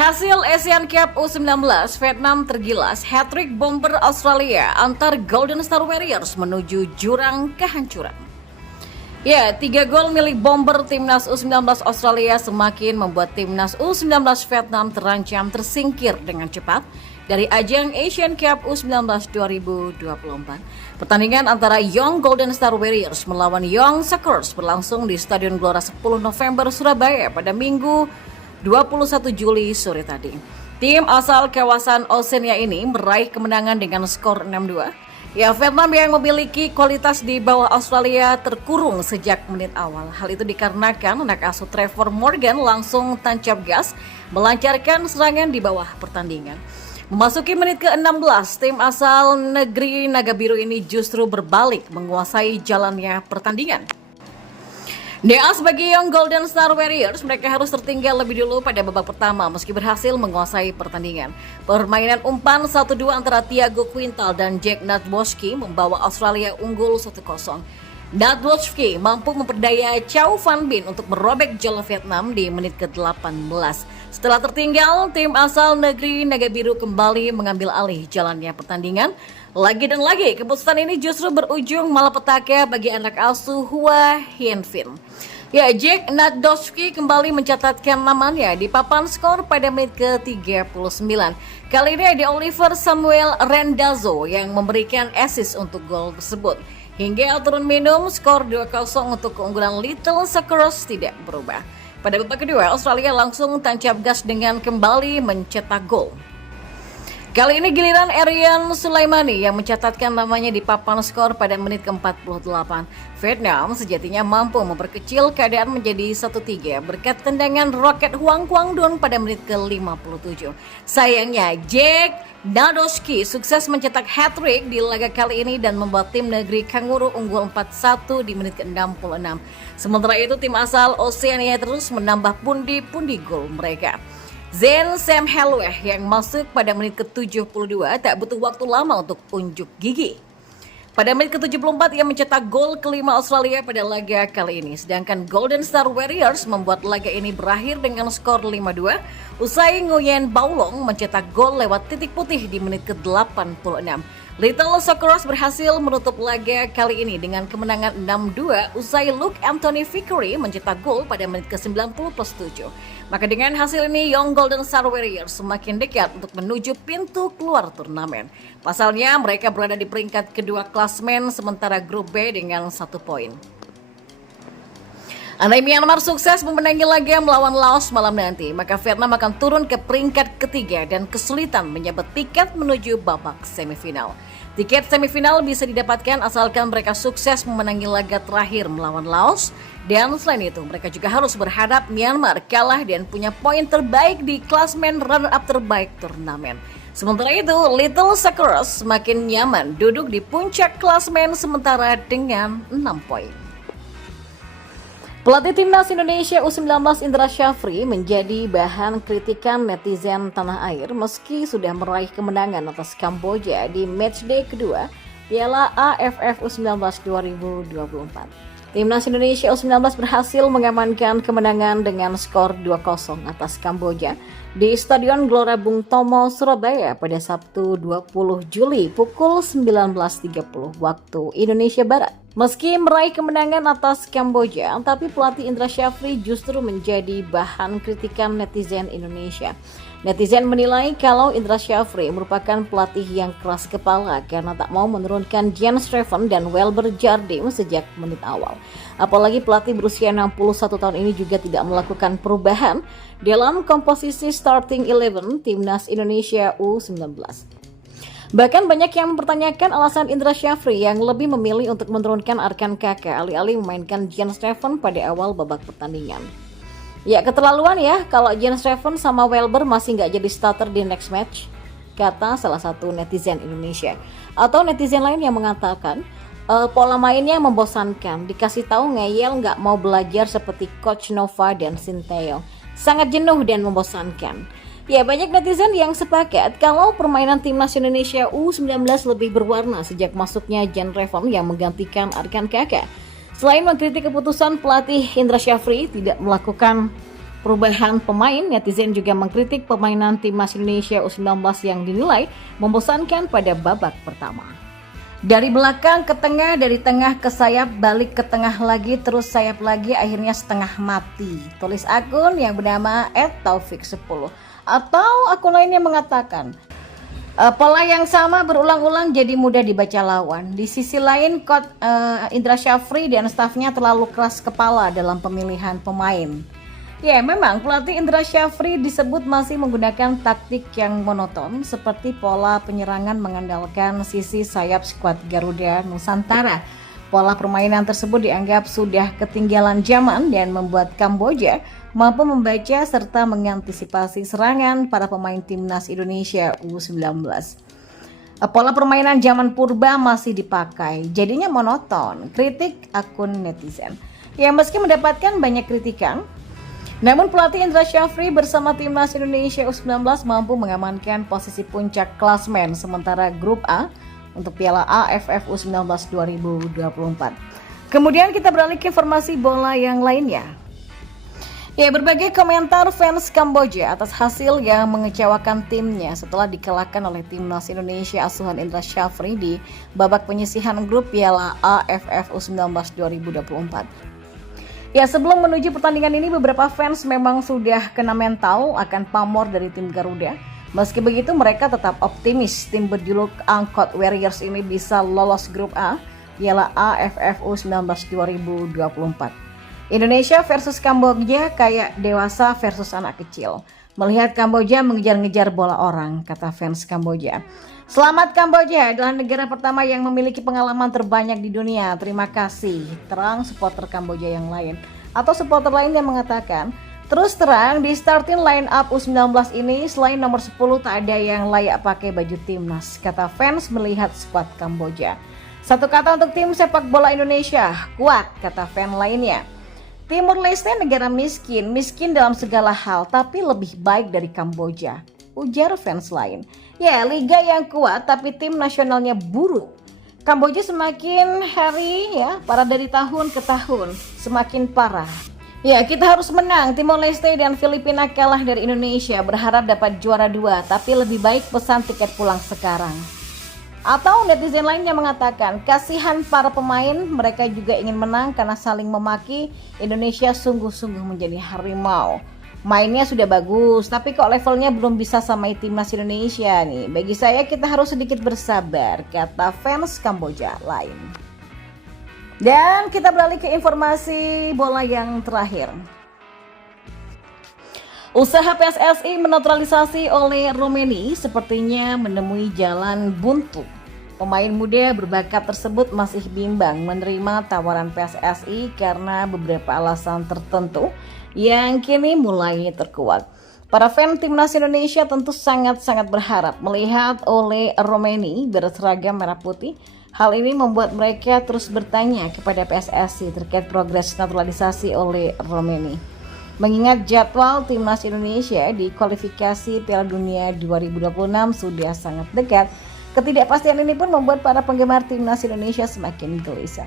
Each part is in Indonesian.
Hasil Asian Cup U19, Vietnam tergilas hat-trick bomber Australia antar Golden Star Warriors menuju jurang kehancuran. 3 gol milik bomber timnas U19 Australia semakin membuat timnas U19 Vietnam terancam tersingkir dengan cepat dari ajang Asian Cup U19 2024. Pertandingan antara Young Golden Star Warriors melawan Young Suckers berlangsung di Stadion Gelora 10 November Surabaya pada Minggu 21 Juli sore tadi. Tim asal kawasan Oceania ini meraih kemenangan dengan skor 6-2. Vietnam yang memiliki kualitas di bawah Australia terkurung sejak menit awal. Hal itu dikarenakan anak asuh Trevor Morgan langsung tancap gas melancarkan serangan di bawah pertandingan. Memasuki menit ke-16, tim asal negeri Naga Biru ini justru berbalik menguasai jalannya pertandingan. Naas bagi Young Golden Star Warriors, mereka harus tertinggal lebih dulu pada babak pertama meski berhasil menguasai pertandingan. Permainan umpan 1-2 antara Thiago Quintal dan Jack Nadworski membawa Australia unggul 1-0. Nadworski mampu memperdaya Chow Van Bin untuk merobek jala Vietnam di menit ke-18. Setelah tertinggal, tim asal negeri Naga Biru kembali mengambil alih jalannya pertandingan. Lagi dan lagi, keputusan ini justru berujung malapetaka bagi anak asuh Hua Hienfin. Jack Nadworski kembali mencatatkan namanya di papan skor pada menit ke-39. Kali ini ada Oliver Samuel Randazzo yang memberikan assist untuk gol tersebut. Hingga turun minum, skor 2-0 untuk keunggulan Little Suckers tidak berubah. Pada babak kedua, Australia langsung tancap gas dengan kembali mencetak gol. Kali ini giliran Arian Sulaimani yang mencatatkan namanya di papan skor pada menit ke-48. Vietnam sejatinya mampu memperkecil keadaan menjadi 1-3 berkat tendangan roket Huang Quang-dun pada menit ke-57. Sayangnya Jack Nadworski sukses mencetak hat-trick di laga kali ini dan membuat tim negeri Kanguru unggul 4-1 di menit ke-66. Sementara itu tim asal Oceania terus menambah pundi-pundi gol mereka. Zain Sam Helweh yang masuk pada menit ke-72 tak butuh waktu lama untuk unjuk gigi. Pada menit ke-74 ia mencetak gol kelima Australia pada laga kali ini. Sedangkan Golden Star Warriors membuat laga ini berakhir dengan skor 5-2 usai Nguyen Baulong mencetak gol lewat titik putih di menit ke-86. Little Suckers berhasil menutup laga kali ini dengan kemenangan 6-2 usai Luke Anthony Vickery mencetak gol pada menit ke-90+7. Maka dengan hasil ini Young Golden Star Warriors semakin dekat untuk menuju pintu keluar turnamen. Pasalnya mereka berada di peringkat kedua klasmen sementara grup B dengan 1 poin. Andai Myanmar sukses memenangi laga melawan Laos malam nanti, maka Vietnam akan turun ke peringkat ketiga dan kesulitan menyabet tiket menuju babak semifinal. Tiket semifinal bisa didapatkan asalkan mereka sukses memenangi laga terakhir melawan Laos. Dan selain itu, mereka juga harus berhadap Myanmar kalah dan punya poin terbaik di klasmen runner-up terbaik turnamen. Sementara itu, Little Suckers semakin nyaman duduk di puncak klasmen sementara dengan 6 poin. Pelatih Timnas Indonesia U19 Indra Syafri menjadi bahan kritikan netizen tanah air meski sudah meraih kemenangan atas Kamboja di matchday kedua Piala AFF U19 2024. Timnas Indonesia U19 berhasil mengamankan kemenangan dengan skor 2-0 atas Kamboja di Stadion Gelora Bung Tomo, Surabaya pada Sabtu 20 Juli pukul 19.30 waktu Indonesia Barat. Meski meraih kemenangan atas Kamboja, tapi pelatih Indra Syafri justru menjadi bahan kritikan netizen Indonesia. Netizen menilai kalau Indra Syafri merupakan pelatih yang keras kepala karena tak mau menurunkan Jens Streffen dan Welber Jardim sejak menit awal. Apalagi pelatih berusia 61 tahun ini juga tidak melakukan perubahan dalam komposisi starting 11 Timnas Indonesia U19. Bahkan banyak yang mempertanyakan alasan Indra Syafri yang lebih memilih untuk menurunkan Arkan Kakak alih-alih memainkan Jens Streffen pada awal babak pertandingan. Keterlaluan ya kalau Jens Streffen sama Welber masih nggak jadi starter di next match, kata salah satu netizen Indonesia. Atau netizen lain yang mengatakan pola mainnya membosankan, dikasih tahu ngeyel nggak mau belajar seperti Coach Nova dan Sinteyong. Sangat jenuh dan membosankan. Banyak netizen yang sepakat kalau permainan Timnas Indonesia U19 lebih berwarna sejak masuknya Jens Streffen yang menggantikan Arkan Kakak. Selain mengkritik keputusan pelatih Indra Syafri tidak melakukan perubahan pemain, netizen juga mengkritik permainan timnas Indonesia U19 yang dinilai membosankan pada babak pertama. Dari belakang ke tengah, dari tengah ke sayap, balik ke tengah lagi, terus sayap lagi, akhirnya setengah mati. Tulis akun yang bernama @taufik10. Atau akun lainnya mengatakan, pola yang sama berulang-ulang jadi mudah dibaca lawan. Di sisi lain, Coach Indra Syafri dan stafnya terlalu keras kepala dalam pemilihan pemain. Ya, memang pelatih Indra Syafri disebut masih menggunakan taktik yang monoton seperti pola penyerangan mengandalkan sisi sayap skuad Garuda Nusantara. Pola permainan tersebut dianggap sudah ketinggalan zaman dan membuat Kamboja mampu membaca serta mengantisipasi serangan para pemain timnas Indonesia U19. Pola permainan zaman purba masih dipakai, jadinya monoton, kritik akun netizen. Ya, meski mendapatkan banyak kritikan, namun pelatih Indra Syafri bersama timnas Indonesia U19 mampu mengamankan posisi puncak klasmen sementara grup A untuk Piala AFF U19 2024. Kemudian kita beralih ke informasi bola yang lainnya. Ya, berbagai komentar fans Kamboja atas hasil yang mengecewakan timnya setelah dikalahkan oleh timnas Indonesia asuhan Indra Syafri di babak penyisihan grup Piala AFF U19 2024. Ya, sebelum menuju pertandingan ini beberapa fans memang sudah kena mental akan pamor dari tim Garuda. Meski begitu mereka tetap optimis tim berjuluk Angkot Warriors ini bisa lolos grup A Piala AFF U19 2024. Indonesia versus Kamboja kayak dewasa versus anak kecil. Melihat Kamboja mengejar-ngejar bola orang, kata fans Kamboja. Selamat Kamboja adalah negara pertama yang memiliki pengalaman terbanyak di dunia. Terima kasih, terang supporter Kamboja yang lain. Atau supporter lain yang mengatakan, terus terang di starting line up U19 ini selain nomor 10 tak ada yang layak pakai baju timnas, kata fans melihat skuad Kamboja. Satu kata untuk tim sepak bola Indonesia, kuat, kata fan lainnya. Timur Leste negara miskin dalam segala hal, tapi lebih baik dari Kamboja, ujar fans lain. Ya, liga yang kuat tapi tim nasionalnya buruk. Kamboja semakin hari ya, parah dari tahun ke tahun, semakin parah. Ya, kita harus menang. Timor Leste dan Filipina kalah dari Indonesia, berharap dapat juara 2, tapi lebih baik pesan tiket pulang sekarang. Atau netizen lainnya mengatakan, kasihan para pemain, mereka juga ingin menang karena saling memaki. Indonesia sungguh-sungguh menjadi harimau. Mainnya sudah bagus, tapi kok levelnya belum bisa samai timnas Indonesia nih. Bagi saya kita harus sedikit bersabar, kata fans Kamboja lain. Dan kita beralih ke informasi bola yang terakhir. Usaha PSSI menetralisasi oleh Romeni sepertinya menemui jalan buntu. Pemain muda berbakat tersebut masih bimbang menerima tawaran PSSI karena beberapa alasan tertentu yang kini mulai terkuat. Para fan timnas Indonesia tentu sangat-sangat berharap melihat oleh Romeni berseragam merah putih. Hal ini membuat mereka terus bertanya kepada PSSI terkait progres naturalisasi oleh Romeni. Mengingat jadwal timnas Indonesia di kualifikasi Piala Dunia 2026 sudah sangat dekat, ketidakpastian ini pun membuat para penggemar timnas Indonesia semakin gelisah.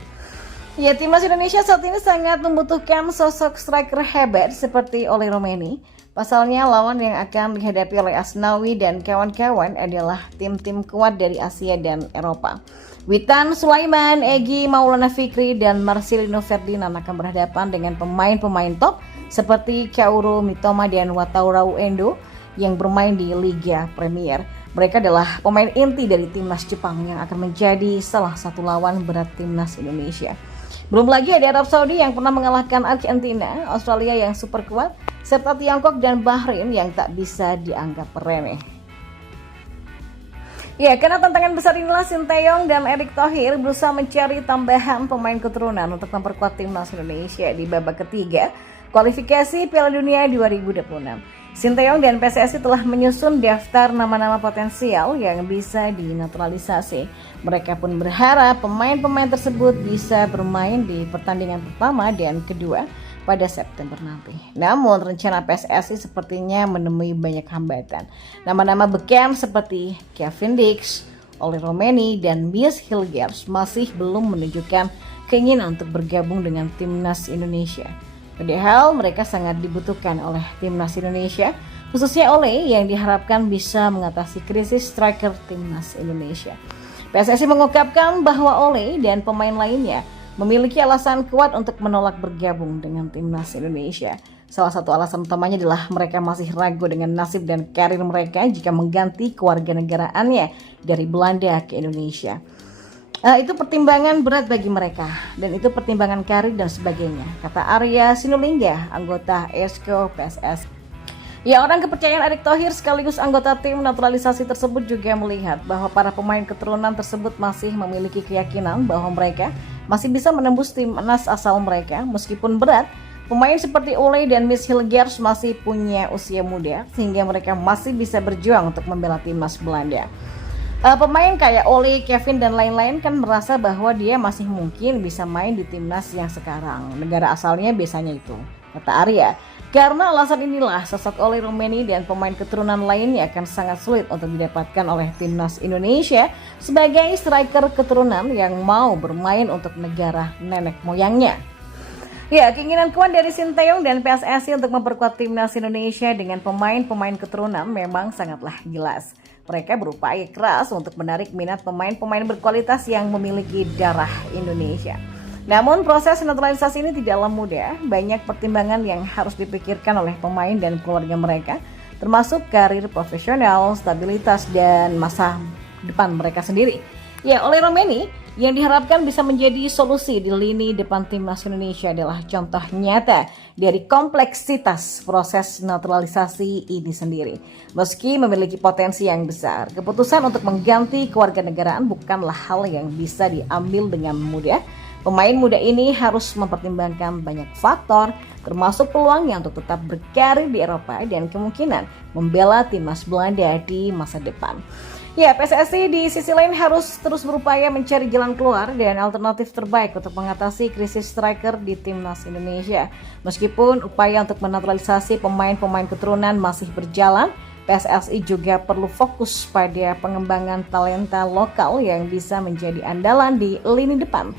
Ya, timnas Indonesia saat ini sangat membutuhkan sosok striker hebat seperti Oleh Romeni. Pasalnya lawan yang akan dihadapi oleh Asnawi dan kawan-kawan adalah tim-tim kuat dari Asia dan Eropa. Witan Sulaiman, Egy Maulana Fikri, dan Marcelino Ferdinand akan berhadapan dengan pemain-pemain top seperti Kaoru Mitoma dan Wataru Endo yang bermain di Liga Premier. Mereka adalah pemain inti dari timnas Jepang yang akan menjadi salah satu lawan berat timnas Indonesia. Belum lagi ada Arab Saudi yang pernah mengalahkan Argentina, Australia yang super kuat, serta Tiongkok dan Bahrain yang tak bisa dianggap remeh. Ya, karena tantangan besar inilah Sinteyong dan Erick Thohir berusaha mencari tambahan pemain keturunan untuk memperkuat timnas Indonesia di babak ketiga kualifikasi Piala Dunia 2026. Sinteyong dan PSSI telah menyusun daftar nama-nama potensial yang bisa dinaturalisasi. Mereka pun berharap pemain-pemain tersebut bisa bermain di pertandingan pertama dan kedua pada September nanti. Namun rencana PSSI sepertinya menemui banyak hambatan. Nama-nama beken seperti Kevin Dix, Oleh Romeni, dan Mies Hilgers masih belum menunjukkan keinginan untuk bergabung dengan timnas Indonesia. Padahal mereka sangat dibutuhkan oleh timnas Indonesia, khususnya Ole yang diharapkan bisa mengatasi krisis striker timnas Indonesia. PSSI mengungkapkan bahwa Ole dan pemain lainnya memiliki alasan kuat untuk menolak bergabung dengan timnas Indonesia. Salah satu alasan utamanya adalah mereka masih ragu dengan nasib dan karir mereka jika mengganti kewarganegaraannya dari Belanda ke Indonesia. Itu pertimbangan berat bagi mereka dan itu pertimbangan karir dan sebagainya, kata Arya Sinulinga, anggota Esko PSSI. Ya, orang kepercayaan Erick Thohir sekaligus anggota tim naturalisasi tersebut juga melihat bahwa para pemain keturunan tersebut masih memiliki keyakinan bahwa mereka masih bisa menembus timnas asal mereka meskipun berat. Pemain seperti Ole dan Miss Hilgers masih punya usia muda sehingga mereka masih bisa berjuang untuk membela timnas Belanda. Pemain kayak Ole, Kevin dan lain-lain kan merasa bahwa dia masih mungkin bisa main di timnas yang sekarang, negara asalnya biasanya itu, kata Arya. Karena alasan inilah sosok Ole Romeni dan pemain keturunan lainnya akan sangat sulit untuk didapatkan oleh timnas Indonesia sebagai striker keturunan yang mau bermain untuk negara nenek moyangnya. Ya, keinginan kuat dari Sinteyong dan PSSI untuk memperkuat timnas Indonesia dengan pemain-pemain keturunan memang sangatlah jelas. Mereka berupaya keras untuk menarik minat pemain-pemain berkualitas yang memiliki darah Indonesia. Namun proses naturalisasi ini tidaklah mudah, banyak pertimbangan yang harus dipikirkan oleh pemain dan keluarga mereka, termasuk karir profesional, stabilitas, dan masa depan mereka sendiri. Ya, Ole Romeni yang diharapkan bisa menjadi solusi di lini depan timnas Indonesia adalah contoh nyata dari kompleksitas proses naturalisasi ini sendiri. Meski memiliki potensi yang besar, keputusan untuk mengganti kewarganegaraan bukanlah hal yang bisa diambil dengan mudah. Pemain muda ini harus mempertimbangkan banyak faktor, termasuk peluangnya untuk tetap berkarir di Eropa dan kemungkinan membela timnas Belanda di masa depan. Ya, PSSI di sisi lain harus terus berupaya mencari jalan keluar dan alternatif terbaik untuk mengatasi krisis striker di timnas Indonesia. Meskipun upaya untuk menaturalisasi pemain-pemain keturunan masih berjalan, PSSI juga perlu fokus pada pengembangan talenta lokal yang bisa menjadi andalan di lini depan